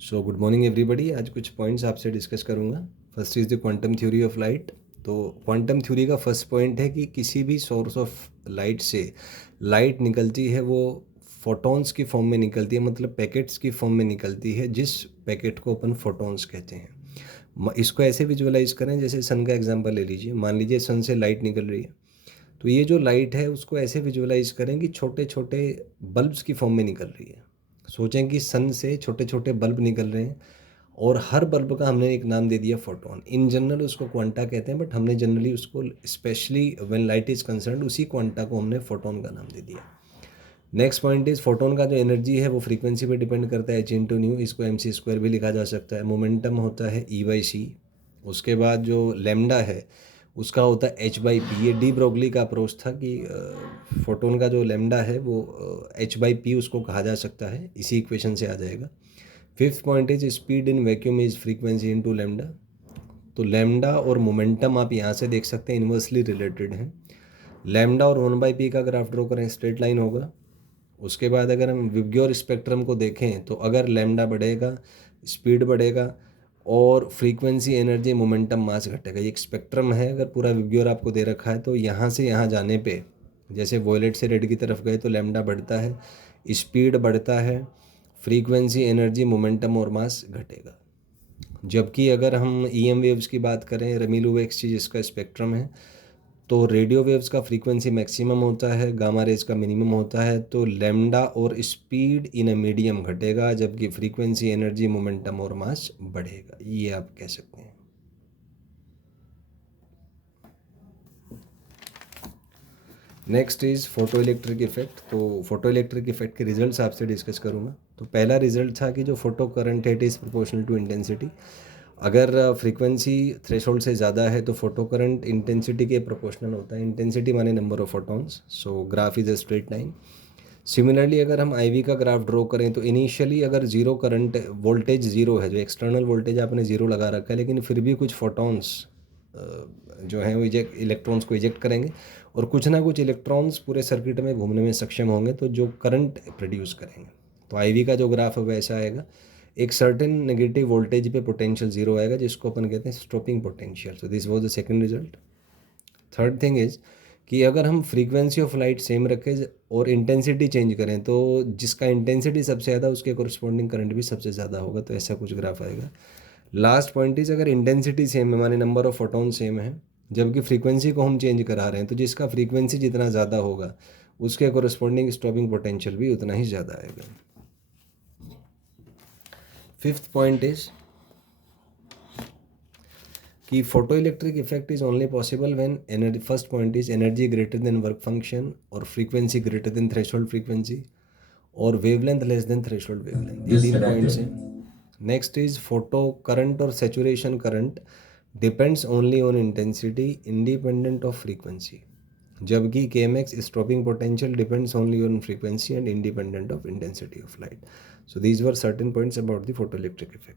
So good morning everybody. आज कुछ points आपसे डिस्कस करूंगा। First is the quantum theory of light. तो क्वांटम थ्योरी का फर्स्ट पॉइंट है कि किसी भी सोर्स ऑफ लाइट से लाइट निकलती है वो फोटॉन्स की फॉर्म में निकलती है, मतलब पैकेट्स की फॉर्म में निकलती है, जिस पैकेट को अपन फोटॉन्स कहते हैं। इसको ऐसे विजुअलाइज करें, जैसे सन का एग्जांपल ले लीजिए। मान लीजिए सन से लाइट निकल रही है, तो ये जो लाइट है उसको ऐसे विजुअलाइज करें कि छोटे छोटे बल्ब्स की फॉर्म में निकल रही है। सोचें कि सन से छोटे छोटे बल्ब निकल रहे हैं और हर बल्ब का हमने एक नाम दे दिया फोटोन। इन जनरल उसको क्वांटा कहते हैं, बट हमने जनरली उसको specially when light is concerned उसी क्वांटा को हमने फोटोन का नाम दे दिया। नेक्स्ट पॉइंट इज फोटोन का जो एनर्जी है वो फ्रीक्वेंसी पे डिपेंड करता है, h/न्यू। इसको mc² भी लिखा जा सकता है। मोमेंटम होता है E/c। उसके बाद जो लेमडा है उसका होता है h/p। ये डी ब्रोगली का अप्रोच था कि फोटोन का जो लेमडा है वो h/p उसको कहा जा सकता है। इसी इक्वेशन से आ जाएगा। Fifth point is speed in vacuum is frequency into lambda. तो लेमडा और मोमेंटम आप यहाँ से देख सकते हैं इन्वर्सली रिलेटेड हैं। लेमडा और 1/p का ग्राफ ड्रॉ करें, स्ट्रेट लाइन होगा। उसके बाद अगर हम विबग्योर स्पेक्ट्रम को देखें तो अगर लेमडा बढ़ेगा स्पीड बढ़ेगा और फ्रीक्वेंसी एनर्जी मोमेंटम मास घटेगा। ये एक स्पेक्ट्रम है। अगर पूरा विबग्योर आपको दे रखा है तो यहाँ से यहाँ जाने पे जैसे वॉयलेट से रेड की तरफ गए तो लेमडा बढ़ता है, स्पीड बढ़ता है, फ्रीक्वेंसी एनर्जी मोमेंटम और मास घटेगा। जबकि अगर हम EM वेव्स की बात करें, रेमिलो वेव्स जिसका स्पेक्ट्रम है, तो रेडियो वेव्स का फ्रीक्वेंसी मैक्सिमम होता है, गामा रेज का मिनिमम होता है। तो लेमडा और स्पीड इन अ मीडियम घटेगा, जबकि फ्रीक्वेंसी एनर्जी मोमेंटम और मास बढ़ेगा। ये आप कह सकते हैं। Next is photo electric effect. तो फोटो इलेक्ट्रिक इफेक्ट के रिजल्ट्स आपसे डिस्कस करूँगा। तो पहला रिजल्ट था कि जो फोटो करंट है it is proportional to intensity. अगर फ्रीक्वेंसी थ्रेशोल्ड से ज़्यादा है तो फोटो करंट इंटेंसिटी के प्रोपोर्शनल होता है। इंटेंसिटी माने number of photons. So graph is a straight line. Similarly अगर हम IV का ग्राफ ड्रॉ करें तो इनिशियली अगर जीरो करंट वोल्टेज ज़ीरो है, जो एक्सटर्नल वोल्टेज आपने ज़ीरो लगा रखा है, लेकिन फिर भी कुछ फोटॉन्स जो हैं वो इलेक्ट्रॉन्स को इजेक्ट करेंगे और कुछ ना कुछ इलेक्ट्रॉन्स पूरे सर्किट में घूमने में सक्षम होंगे, तो जो करंट प्रोड्यूस करेंगे। तो IV का जो ग्राफ है वैसा आएगा। एक सर्टेन नेगेटिव वोल्टेज पे पोटेंशियल ज़ीरो आएगा, जिसको अपन कहते हैं stopping potential. So this was the second result. Third thing is कि अगर हम फ्रीक्वेंसी ऑफ लाइट सेम रखें और इंटेंसिटी चेंज करें तो जिसका इंटेंसिटी सबसे ज़्यादा उसके कोरस्पॉन्डिंग करंट भी सबसे ज़्यादा होगा। तो ऐसा कुछ ग्राफ आएगा। लास्ट पॉइंट इज अगर इंटेंसिटी सेम है, माने नंबर ऑफ फोटॉन सेम है, जबकि फ्रीक्वेंसी को हम चेंज करा रहे हैं, तो जिसका फ्रीक्वेंसी जितना ज़्यादा होगा उसके कोरस्पॉन्डिंग स्टॉपिंग पोटेंशियल भी उतना ही ज़्यादा आएगा। फिफ्थ पॉइंट इज कि photo electric effect is only possible when energy, first point is energy greater than work function और frequency greater than threshold frequency और wavelength less than threshold wavelength. ये तीन पॉइंट्स हैं। नेक्स्ट इज फोटो करंट और saturation current depends only on intensity independent of frequency, जबकि KMX stopping potential depends only on frequency and independent of intensity of light. So these were certain points about the photo electric effect.